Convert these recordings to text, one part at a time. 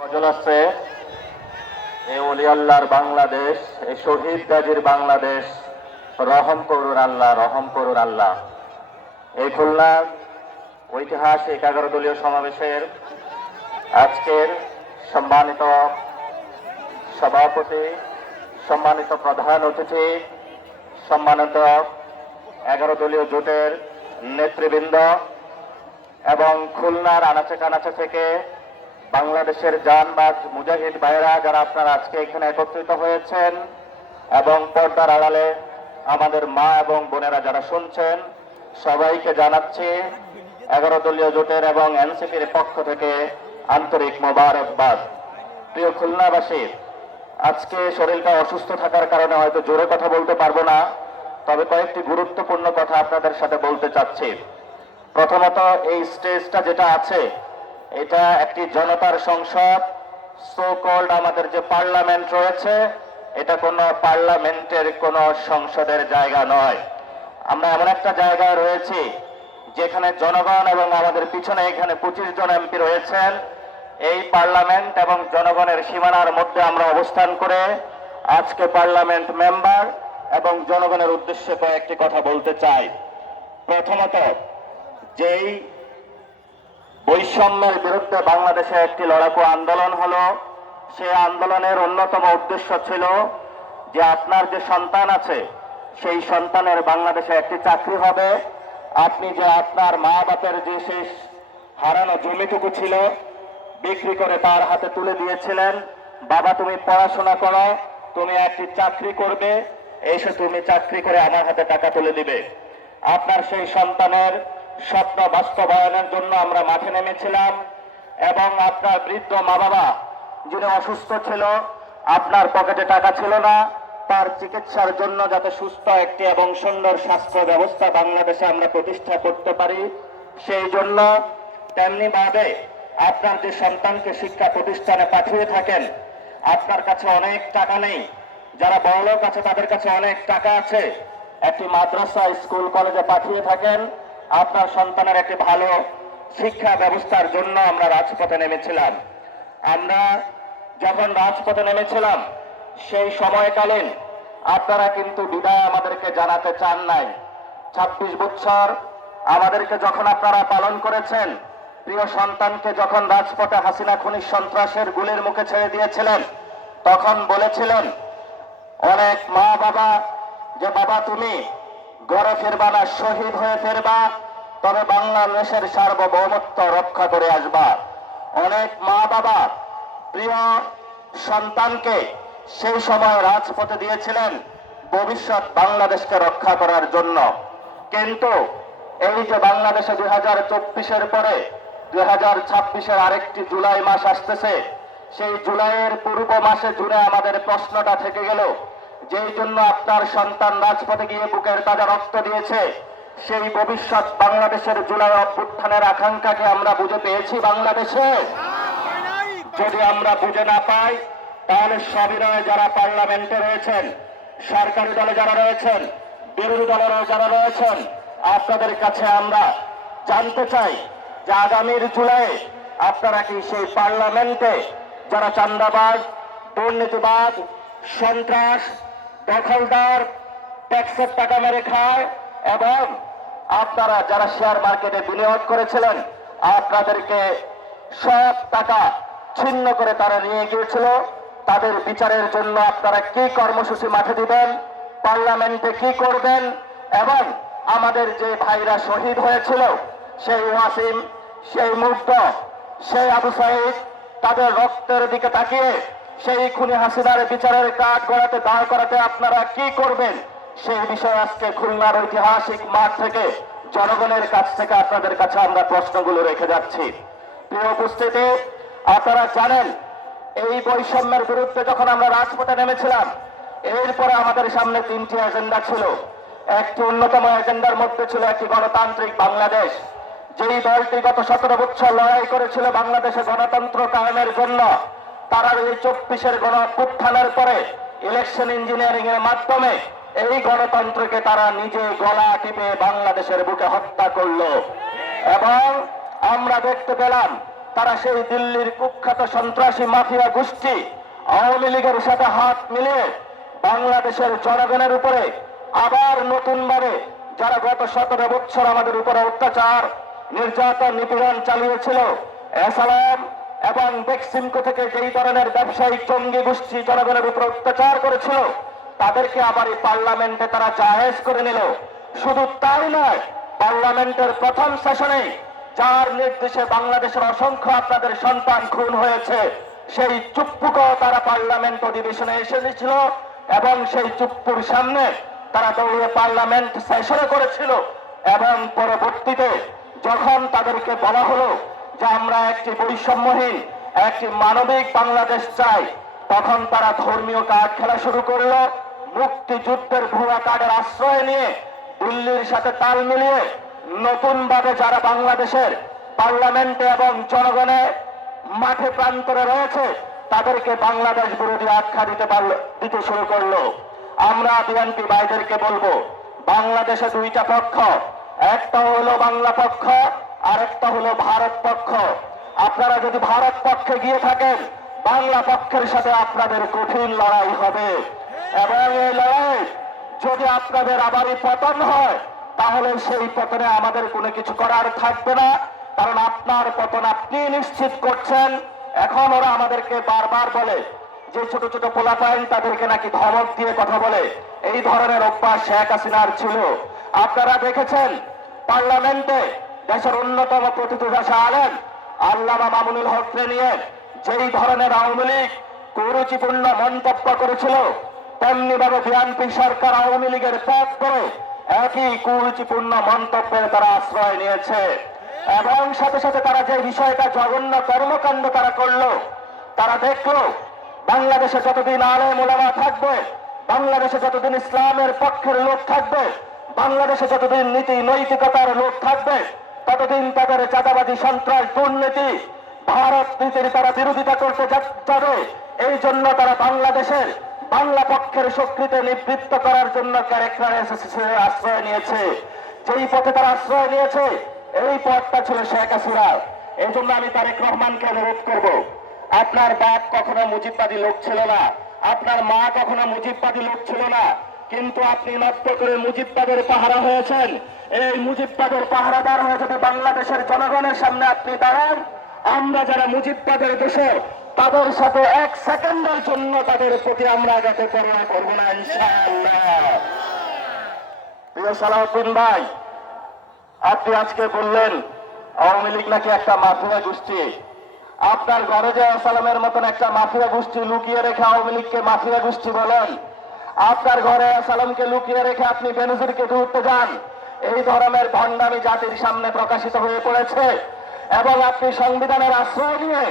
গজল আছে, এ ওলি আল্লাহর বাংলাদেশ, এ শহীদ গাজীর বাংলাদেশ, রহম করুন আল্লাহ, রহম করুন আল্লাহ। এই খুলনার ঐতিহাসিক 11 দলীয় সমাবেশের আজকের সম্মানিত সভাপতি, সম্মানিত প্রধান অতিথি, সম্মানিত 11 দলীয় জোটের নেতৃবৃন্দ এবং খুলনার আনাচে কানাচে থেকে বাংলাদেশের জানবাজ মুজাহিদ ভাইরা যারা আপনারা আজকে এখানে একত্রিত হয়েছেন এবং পর্দার আড়ালে আমাদের মা এবং বোনেরা যারা শুনছেন, সবাইকে জানাচ্ছি 11 দলীয় জোটের এবং এনসিপির পক্ষ থেকে আন্তরিক মোবারকবাদ। প্রিয় খুলনাবাসী, আজকে শরীরটা অসুস্থ থাকার কারণে হয়তো জোরে কথা বলতে পারবো না, তবে কয়েকটি গুরুত্বপূর্ণ কথা আপনাদের সাথে বলতে চাচ্ছি। প্রথমত, এই স্টেজটা যেটা আছে এটা একটি জনতার সংসদ, সো কল্ড আমাদের যে পার্লামেন্ট রয়েছে, এটা কোনো পার্লামেন্টের কোনো সংসদের জায়গা নয়। আমরা এমন একটা জায়গায় রয়েছি যেখানে জনগণ এবং আমাদের পিছনে এখানে 25 জন এমপি রয়েছেন। এই পার্লামেন্ট এবং জনগণের সীমানার মধ্যে আমরা অবস্থান করে আজকে পার্লামেন্ট মেম্বার এবং জনগণের উদ্দেশ্যে কয়েকটি কথা বলতে চাই। প্রথমত, যেই বৈষম্যের বিরুদ্ধে বাংলাদেশে একটি লড়াকু আন্দোলন হলো, সেই আন্দোলনের অন্যতম উদ্দেশ্য ছিল যে আপনার যে সন্তান আছে সেই সন্তানের বাংলাদেশে একটি চাকরি হবে। আপনি যে আপনার মা বাপের যে শেষ হারানো জমিটুকু ছিল বিক্রি করে তার হাতে তুলে দিয়েছিলেন, বাবা তুমি পড়াশোনা করো, তুমি একটি চাকরি করবে, এসে তুমি চাকরি করে আমার হাতে টাকা তুলে দিবে। আপনার সেই সন্তানের স্বপ্ন বাস্তবায়নের জন্য আমরা মাঠে নেমেছিলাম এবং আপনার বৃদ্ধ মা বাবা যিনি অসুস্থ ছিল, আপনার পকেটে টাকা ছিল না, তার চিকিৎসার জন্য যাতে সুস্থ একটি এবং সুন্দর স্বাস্থ্য ব্যবস্থা বাংলাদেশে আমরা প্রতিষ্ঠা করতে পারি, সেই জন্য তেমনি ভাবে আপনার যে সন্তানকে শিক্ষা প্রতিষ্ঠানে পাঠিয়ে থাকেন, আপনার কাছে অনেক টাকা নেই, যারা বড়লোক আছে তাদের কাছে অনেক টাকা আছে, একটি মাদ্রাসা স্কুল কলেজে পাঠিয়ে থাকেন, আপনার সন্তানের একটি ভালো শিক্ষা ব্যবস্থার জন্য আমরা রাজপথে নেমেছিলাম। আমরা যখন রাজপথে নেমেছিলাম সেই সময়কালীন আপনারা কিন্তু বিদায় আমাদেরকে জানাতে চান নাই। 26 বছর আমাদেরকে যখন আপনারা পালন করেছেন, প্রিয় সন্তানকে যখন রাজপথে হাসিনা খুনি সন্ত্রাসের গুলির মুখে ছেড়ে দিয়েছিলেন, তখন বলেছিলেন অনেক মা বাবা যে বাবা তুমি ঘরে ফিরবা না, শহীদ হয়ে ফিরবা, তবে বাংলাদেশের সার্বভৌমত্ব রক্ষা করে আসবা। অনেক মা বাবা প্রিয় সন্তানকে সেই সময় রাজপথে দিয়েছিলেন ভবিষ্যৎ বাংলাদেশকে রক্ষা করার জন্য। কিন্তু এই যে বাংলাদেশে 2024-এর পরে 2026-এর আরেকটি জুলাই মাস আসতেছে, সেই জুলাইয়ের পূর্ব মাসে জুড়ে আমাদের প্রশ্নটা থেকে গেল, যেই জন্য আপনার সন্তান রাজপথে গিয়ে বুকের তাজা রক্ত দিয়েছে, সেই ভবিষ্যৎ বাংলাদেশের জুলাই অভ্যুত্থানের আকাঙ্ক্ষাকে আমরা বুঝে পেয়েছি বাংলাদেশে? যদি আমরা বুঝে না পাই, তাহলে সবিনয়ে যারা পার্লামেন্টে রয়েছেন, সরকারি দলে যারা রয়েছেন, বিরোধী দলেরও যারা রয়েছেন, আপনাদের কাছে আমরা জানতে চাই যে আগামীর জুলাই আপনারা কি সেই পার্লামেন্টে যারা চাঁদাবাজ, দুর্নীতিবাজ, সন্ত্রাস, দখলদার, ট্যাক্সের টাকা মেরে খায় এবং আপনারা যারা শেয়ার মার্কেটে বিনিয়োগ করেছিলেন, আপনাদেরকে সব টাকা ছিন্ন করে তারা নিয়ে গিয়েছিল, তাদের বিচারের জন্য আপনারা কি কর্মসূচি মাঠে দিবেন, পার্লামেন্টে কি করবেন, এবং আমাদের যে ভাইরা শহীদ হয়েছিল, সেই ওয়াসিম, সেই মুগ্ধ, সেই আবু সাইদ, তাদের রক্তের দিকে তাকিয়ে সেই খুনি হাসিনার বিচারের কাঠ গড়াতে দাঁড় করাতে আপনারা কি করবেন, সেই বিষয়ে আজকে খুলনার ঐতিহাসিক মাঠ থেকে জনগণের কাছ থেকে আপনাদের কাছে আমরা প্রশ্নগুলো রেখে যাচ্ছি। প্রিয় উপস্থিতি, আপনারা জানেন এই বৈষম্যের বিরুদ্ধে যখন আমরা রাজপথে নেমেছিলাম, এরপরে আমাদের সামনে 3টি এজেন্ডা ছিল। একটি অন্যতম এজেন্ডার মধ্যে ছিল একটি গণতান্ত্রিক বাংলাদেশ। যেই দলটি গত 17 বছর লড়াই করেছিল বাংলাদেশে গণতন্ত্র কায়েমের জন্য, তারা এই 24-এর গণ অভ্যুত্থানের পরে ইলেকশন ইঞ্জিনিয়ারিং এর মাধ্যমে এই গণতন্ত্রকে তারা নিজে গলা টিপে বাংলাদেশের বুকে হত্যা করলো। এবং আমরা দেখতে পেলাম তারা সেই দিল্লির কুখ্যাত সন্ত্রাসী মাফিয়া গোষ্ঠী আওয়ামী লীগের সাথে হাত মিলিয়ে বাংলাদেশের জনগণের উপরে আবার নতুনভাবে যারা গত 17 বছর আমাদের উপরে অত্যাচার নির্যাতন নিপীড়ন চালিয়েছিল এসালাম এবং বেক্সিমকো থেকে যেই ধরনের ব্যবসায়িক জঙ্গি গোষ্ঠী জনগণের উপর অত্যাচার করেছিল তাদেরকে আবার এই পার্লামেন্টে তারা জায়েজ করে নিল। শুধু তাই নয়, পার্লামেন্টের প্রথম সেশনে যার নির্দেশে বাংলাদেশের অসংখ্য আপনাদের সন্তান খুন হয়েছে সেই চুপ্পুকেও তারা পার্লামেন্ট অধিবেশনে এসেছিল এবং সেই চুপ্পুর সামনে তারা দৌড়িয়ে পার্লামেন্ট সেশনে করেছিল। এবং পরবর্তীতে যখন তাদেরকে বলা হলো যে আমরা একটি বৈষম্যহীন একটি মানবিক বাংলাদেশ চাই, তখন তারা ধর্মীয় কার্ড খেলা শুরু করলো। মুক্তিযুদ্ধের ভুয়া কার্ডের আশ্রয় নিয়ে দিল্লির সাথে তাল মিলিয়ে নতুনভাবে যারা বাংলাদেশের পার্লামেন্টে এবং জনগণের মাঠে প্রান্তরে রয়েছে তাদেরকে বাংলাদেশ বিরোধী আখ্যা দিতে শুরু করলো। আমরা বিএনপি ভাইদেরকে বলবো, বাংলাদেশে দুইটা পক্ষ, একটা হলো বাংলা পক্ষ আর একটা হলো ভারত পক্ষ। আপনারা যদি ভারত পক্ষে গিয়ে থাকেন বাংলা পক্ষের সাথে আপনাদের কঠিন লড়াই হবে এবং এই লড়াই যদি আপনাদের আবারই পতন হয় তাহলে সেই পতনে আমাদের কোনো কিছু করার থাকবে না, কারণ আপনার পতন আপনি নিশ্চিত করছেন। এখন ওরা আমাদেরকে বারবার বলে যে ছোট ছোট পোলাপাইন তাদেরকে নাকি ধমক দিয়ে কথা বলে, এই ধরনের অভ্যাস শেখ হাসিনার ছিল। আপনারা দেখেছেন পার্লামেন্টে দেশের অন্যতম প্রতিষ্ঠাতা আলেম আল্লামা মামুনুল হককে নিয়ে যেই ধরনের আওয়ামী লীগ কুরুচিপূর্ণ মন্তব্য করেছিল তেমনি ভাবে বিএনপি সরকার আওয়ামী লীগের ত্যাগ করে একই কুরুচিপূর্ণ মন্তব্যের তারা আশ্রয় নিয়েছে এবং সাথে সাথে তারা যে বিষয়টা জঘন্য কর্মকাণ্ড তারা করলো, তারা দেখলো বাংলাদেশে যতদিন আলেম ওলামা থাকবে, বাংলাদেশে যতদিন ইসলামের পক্ষের লোক থাকবে, বাংলাদেশে যতদিন নীতি নৈতিকতার লোক থাকবে, ততদিন তাদের চাঁদাবাজি সন্ত্রাস দুর্নীতি ভারত নীতির তারা বিরোধিতা করতে যাবে। এই জন্য তারা বাংলাদেশের বাংলা পক্ষের শক্তিতে নিবৃত্ত করার জন্য ক্যারেক্টার আশ্রয় নিয়েছে। যেই পথে তারা আশ্রয় নিয়েছে এই পথটা ছিল শেখ হাসিনা। এই জন্য আমি তারেক রহমানকে অনুরোধ করব, আপনার বাপ কখনো মুজিববাদী লোক ছিল না, আপনার মা কখনো মুজিববাদী লোক ছিল না, কিন্তু আপনি নষ্ট করে মুজিববাদের পাহারা হয়েছেন। এই মুজিববাদের পাহারাদার হয়ে যদি বাংলাদেশের জনগণের সামনে আপনি দাঁড়ান, আমরা যারা মুজিববাদের দেশে তাদের সাথে এক সেকেন্ডের জন্য তাদের প্রতি আমরা যাতে করুণা করবো না ইনশাআল্লাহ। প্রিয় সালাউদ্দিন ভাই, আপনি আজকে বললেন আওয়ামী লীগ নাকি একটা মাফিয়া গোষ্ঠী। আপনার ঘরে যে আসালামের মতন একটা মাফিয়া গোষ্ঠী লুকিয়ে রেখে আওয়ামী লীগকে মাফিয়া গোষ্ঠী বলেন, আপনার ঘরে আসালামকে লুকিয়ে রেখে আপনি বেনজিরকে ধরতে যান, এই ধরনের ভণ্ডামি জাতির সামনে প্রকাশিত হয়ে পড়েছে এবং আপনি সংবিধানের আশ্রয় নিয়ে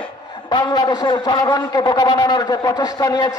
বাংলাদেশের জনগণকে বোকা বানানোর যে প্রচেষ্টা নিয়েছে